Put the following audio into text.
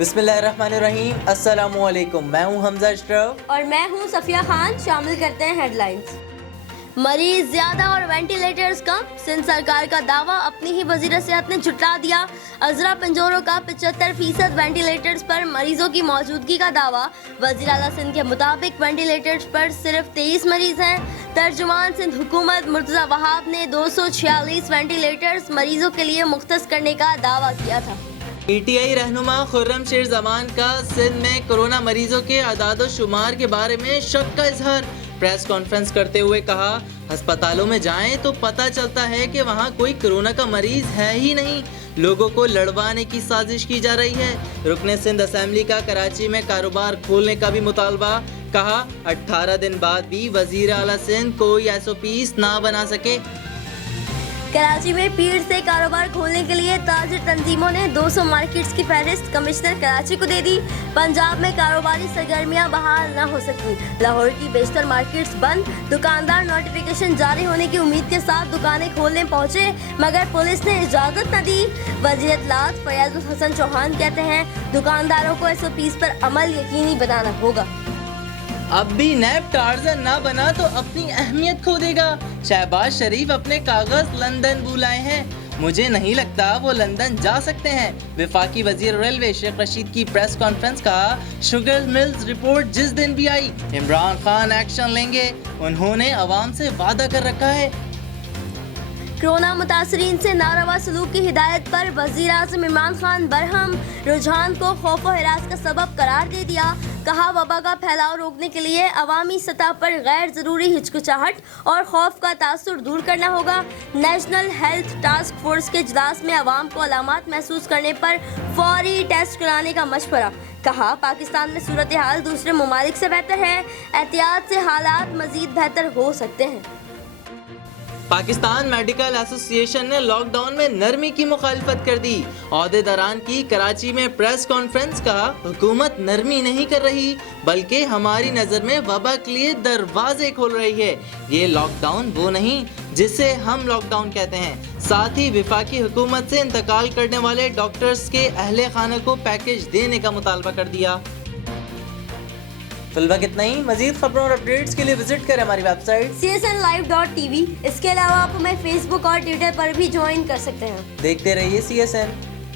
बिस्मिल्लाहिर्रहमानिर्रहीम, अस्सलामुअलैकुम। मैं हूं हमजा अशरफ और मैं हूं सफिया खान। शामिल करते हैं हेडलाइंस। मरीज ज्यादा और वेंटिलेटर्स कम, सिंध सरकार का दावा अपनी ही वजीर सेहत ने झुटला दिया। अजरा पिंजौरों का 75% वेंटिलेटर्स पर मरीजों की मौजूदगी का दावा। वजीर आला सिंध के मुताबिक वेंटिलेटर्स पर सिर्फ 23 मरीज हैं। तर्जुमान सिंध हुकूमत मुर्तजा वहाब ने 246 वेंटिलेटर्स मरीजों के लिए मुख्तस करने का दावा किया था। पीटीआई रहनुमा खुर्रम शेर जमान का सिंध में कोरोना मरीजों के आदाद शुमार के बारे में शक का इजहार। प्रेस कॉन्फ्रेंस करते हुए कहा, अस्पतालों में जाएं तो पता चलता है कि वहां कोई कोरोना का मरीज है ही नहीं। लोगों को लड़वाने की साजिश की जा रही है। रुकने सिंध असेंबली का कराची में कारोबार खोलने का भी मुतालबा। कहा, 18 दिन बाद भी वजीर आला सिंध कोई SOPs ना बना सके। कराची में पीर से कारोबार खोलने के लिए ताजिर तंजीमों ने 200 मार्केट्स की फहरिस्त कमिश्नर कराची को दे दी। पंजाब में कारोबारी सरगर्मियां बहाल न हो सकी। लाहौर की बेशतर मार्केट्स बंद। दुकानदार नोटिफिकेशन जारी होने की उम्मीद के साथ दुकानें खोलने पहुंचे, मगर पुलिस ने इजाजत न दी। वज़ीर इत्तलात फयाजुल हसन चौहान कहते हैं, दुकानदारों को SOPs पर अमल यकीनी बनाना होगा। अब भी नैब टार्जन ना बना तो अपनी अहमियत खो देगा। शहबाज शरीफ अपने कागज लंदन बुलाए हैं। मुझे नहीं लगता वो लंदन जा सकते हैं। वफाकी वजीर रेलवे शेख रशीद की प्रेस कॉन्फ्रेंस का शुगर मिल्स रिपोर्ट जिस दिन भी आई, इमरान खान एक्शन लेंगे। उन्होंने अवाम से वादा कर रखा है। कोरोना मुतासरीन से नारवा सलूक की हिदायत पर वज़ीर आज़म इमरान खान बरहम। रुझान को खौफ व हिरास का सबब करार दे दिया। कहा, वबा का फैलाव रोकने के लिए अवामी सतह पर गैर ज़रूरी हिचकिचाहट और खौफ का तासुर दूर करना होगा। नेशनल हेल्थ टास्क फोर्स के इजलास में अवाम को अलामात महसूस करने पर फौरी टेस्ट कराने का मशवरा। कहा, पाकिस्तान में सूरत हाल दूसरे ममालिक से बेहतर है। एहतियात से हालात मज़ीद बेहतर हो सकते हैं। पाकिस्तान मेडिकल एसोसिएशन ने लॉकडाउन में नरमी की मुखालिफत कर दी। ओहदेदारान की कराची में प्रेस कॉन्फ्रेंस का, हुकूमत नरमी नहीं कर रही बल्कि हमारी नज़र में वबा के लिए दरवाजे खोल रही है। ये लॉकडाउन वो नहीं जिसे हम लॉकडाउन कहते हैं। साथ ही वफाकी हुकूमत से इंतकाल करने वाले डॉक्टर्स के अहले खाना को पैकेज देने का मुतालबा कर दिया। फिलहाल इतना ही। मजीद खबरों और अपडेट्स के लिए विजिट करें हमारी वेबसाइट csnlive.tv। इसके अलावा आप हमें फेसबुक और ट्विटर पर भी ज्वाइन कर सकते हैं। देखते रहिए CSN।